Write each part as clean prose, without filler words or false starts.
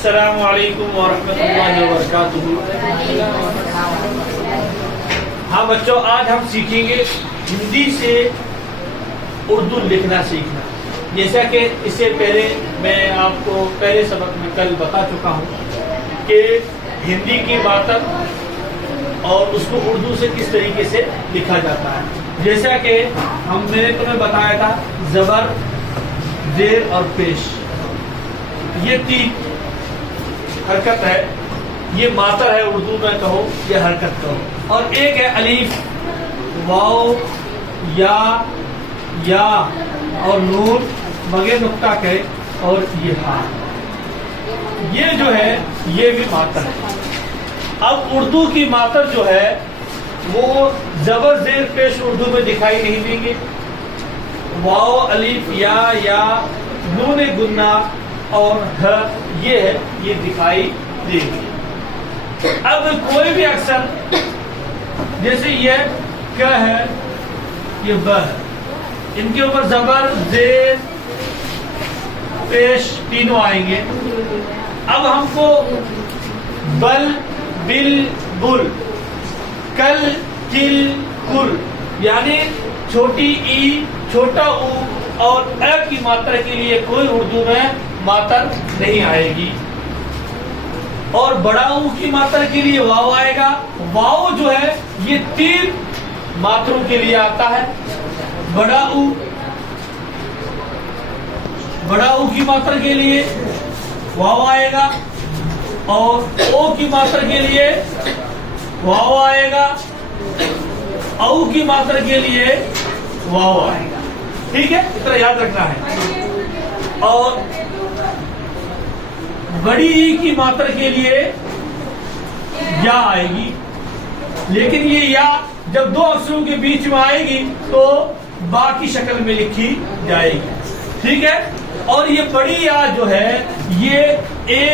अस्सलामु अलैकुम वरहमतुल्लाहि वबरकातुहू। हाँ बच्चों, आज हम सीखेंगे हिंदी से उर्दू लिखना सीखना। जैसा कि इससे पहले मैं आपको पहले सबक में कल बता चुका हूँ कि हिंदी की मातम और उसको उर्दू से किस तरीके से लिखा जाता है। जैसा कि मैंने तुम्हें बताया था, जबर, जेर और पेश, ये तीन हरकत है, ये मातर है उर्दू में कहो या हरकत कहो। और एक है अलीफ, वाव, या और नून बगैर नुक्ता के, और ये हा, ये जो है ये भी मातर है। अब उर्दू की मातर जो है वो जबर, जेर, पेश उर्दू में दिखाई नहीं देंगे। वाव, अलीफ, या नून गुन्ना और ह, ये है, ये दिखाई देंगे। अब कोई भी अक्षर, जैसे ये क है, ये ब है, इनके ऊपर जबर, जेर, पेश तीनों आएंगे। अब हमको बल, बिल, बुल, कल, किल, कुल, यानी छोटी ई, छोटा ऊ और अ की मात्रा के लिए कोई उर्दू में मातर नहीं आएगी। और बड़ा ऊ की मात्रा के लिए वाव आएगा। वाव जो है ये तीन मात्रों के लिए आता है। बड़ा ऊ की मात्रा के लिए वाव आएगा, और ओ की मात्रा के लिए वाव आएगा, औ की मात्रा के लिए वाव आएगा। ठीक है, इतना याद रखना है। और बड़ी ई की मात्रा के लिए या आएगी, लेकिन ये या जब दो अक्षरों के बीच में आएगी तो बा की शक्ल में लिखी जाएगी। ठीक है। और ये बड़ी या जो है ये ए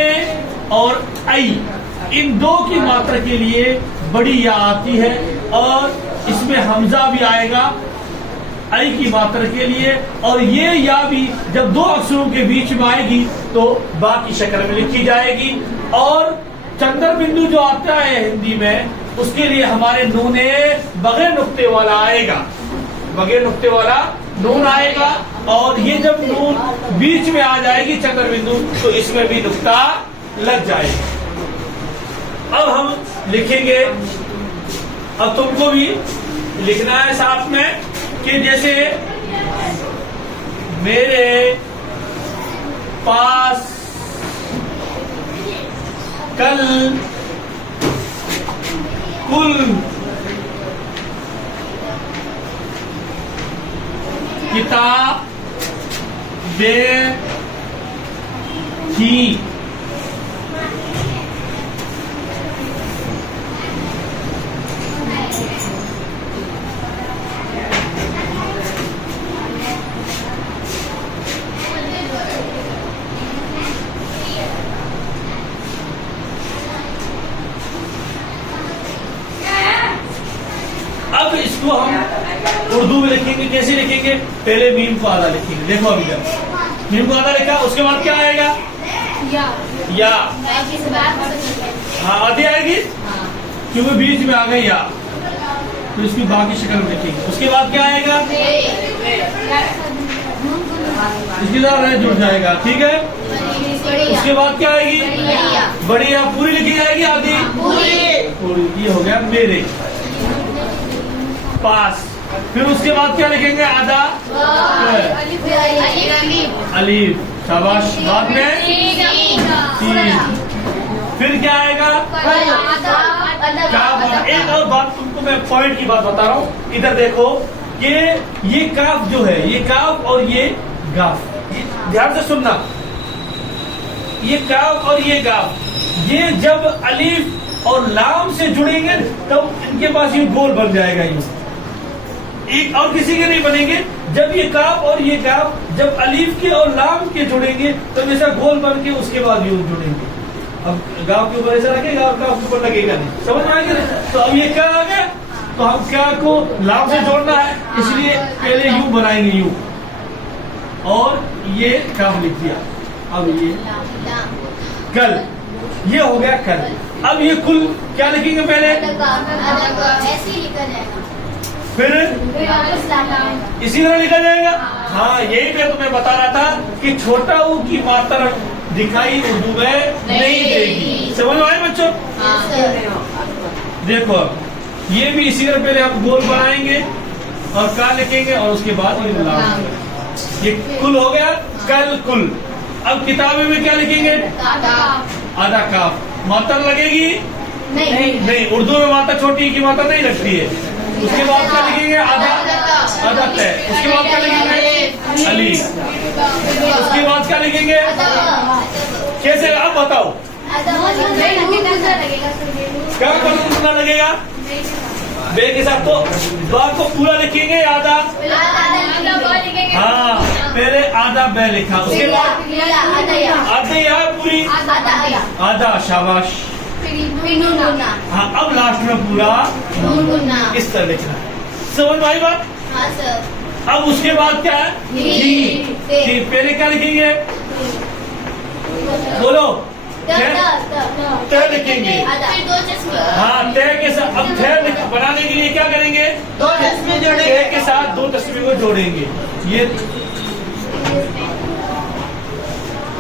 और आई, इन दो की मात्रा के लिए बड़ी या आती है, और इसमें हमजा भी आएगा आई की मात्रा के लिए। और ये या भी जब दो अक्षरों के बीच में आएगी तो बा की शक्ल में लिखी जाएगी। और चंद्र बिंदु जो आता है हिंदी में, उसके लिए हमारे नूने बगैर नुक्ते वाला आएगा, बगैर नुक्ते वाला नून आएगा। और ये जब नून बीच में आ जाएगी चंद्र बिंदु, तो इसमें भी नुक्ता लग जाएगा। अब हम लिखेंगे, अब तुमको भी लिखना है साथ में कि जैसे मेरे पास कल कुल किताबें थी। अब इसको हम उर्दू में लिखेंगे। कैसे लिखेंगे? पहले मीम को आधा लिखेंगे। देखो अभी जब मीम को आधा लिखा, उसके बाद क्या आएगा? या। हाँ, आधी आएगी क्योंकि बीच में आ गई या, तो इसकी बाकी शक्ल में लिखेंगे। उसके बाद क्या आएगा? इसकी तरह जुड़ जाएगा। ठीक है। उसके बाद क्या आएगी? बड़ी या। पूरी लिखी जाएगी, आधी पूरी। ये हो गया मेरे पास। फिर उसके बाद क्या लिखेंगे? आधा अलीफ, शाबाश। बाद में तीन। फिर क्या आएगा? काफ। एक और बात तुमको मैं पॉइंट की बात बता रहा हूँ, इधर देखो कि ये काफ जो है, ये काफ और ये गाफ, ध्यान से सुनना। ये काफ और ये गाफ, ये जब अलीफ और लाम से जुड़ेंगे तब इनके पास ये गोल बन जाएगा। ये एक और किसी के नहीं बनेंगे। जब ये काफ और ये गाफ जब अलीफ के और लाम के जुड़ेंगे तो जैसा गोल बन के उसके बाद यूं जुड़ेंगे। अब गाफ के ऊपर ऐसा लगेगा और काफ के ऊपर लगेगा नहीं। समझ में आएगा? तो अब ये क्या आ गया, तो हम क्या को लाम से जोड़ना है, इसलिए पहले यूं बनाएंगे, यूं, और ये काफ लिख दिया। अब ये कल, ये हो गया कल। अब ये कुल क्या लिखेंगे पहले, ऐसे ही लिखा जाएगा, फिर इसी तरह लिखा जाएगा। हाँ, यही मैं तुम्हें बता रहा था कि छोटा ऊ की मात्रा दिखाई उर्दू में नहीं देगी। समझ में आए बच्चों? देखो ये भी इसी तरह पहले हम गोल बनाएंगे और का लिखेंगे और उसके बाद ये लाम। ये कुल हो गया, कल कुल। अब किताबें में क्या लिखेंगे, आधा काफ। मात्रा लगेगी नहीं, उर्दू में मात्रा छोटी की मात्रा नहीं लगती है। उसके बाद क्या लिखेंगे, आधा तय। उसके बाद क्या लिखेंगे, अली। उसके बाद क्या लिखेंगे, कैसे आप बताओ क्या करना लगेगा, बे के साथ तो बात को पूरा लिखेंगे, आधा। हाँ, पहले आधा बे लिखा, उसके बाद आधे या पूरी आधा, शाबाश। हाँ, अब लास्ट में पूरा इस तरह लिखना है। समझ में आई बात? अब उसके बाद क्या है, पहले क्या लिखेंगे, बोलो, तय लिखेंगे। हाँ, तय के साथ अब तय बनाने के लिए क्या करेंगे, दो तस्वीर जोड़ेंगे, तय के साथ दो तस्वीर को जोड़ेंगे।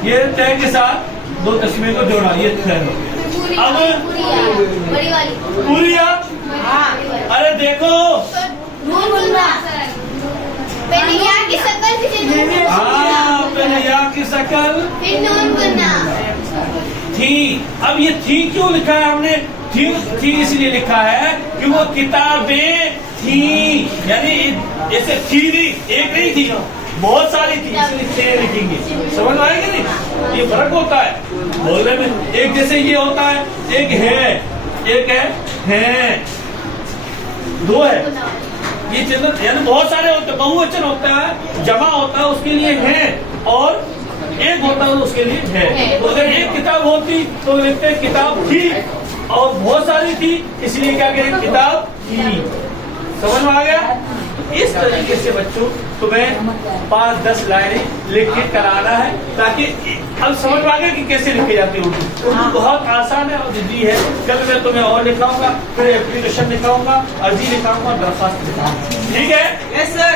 ये तय के साथ दो तस्वीर को जोड़ा, ये तय हो गया। अब पूरिया, अरे देखो, पहले या की शक्ल, हाँ पहले या की शक्ल, फिर नून बुनना। थी। अब ये थी क्यों लिखा है हमने, थी इसलिए लिखा है कि वो किताबें थी, यानी ऐसे थी नहीं, एक नहीं थी, बहुत सारी थी, इसलिए थे लिखेंगे। समझ में आएगी नहीं, ये फर्क होता है बोलने में। एक जैसे ये होता है, एक है, दो है, ये चिन्ह यानी बहुत सारे होते हैं। बहुवचन होता है, जमा होता है, उसके लिए है, और एक होता है उसके लिए है। तो अगर एक किताब होती तो लिखते किताब थी, और बहुत सारी थी इसलिए क्या कहें, किताब थी। समझ में आ गया? इस तरीके से बच्चों तुम्हें 5-10 लाइनें लिख के कराना है, ताकि अब समझ में आ गया कि कैसे लिखे जाते हैं उर्दू। बहुत आसान है और इजी है। कल मैं तुम्हें और लिखाऊंगा, फिर एप्लीकेशन लिखाऊंगा, अर्जी लिखाऊंगा, दरखास्त लिखाऊंगा। ठीक है? Yes sir.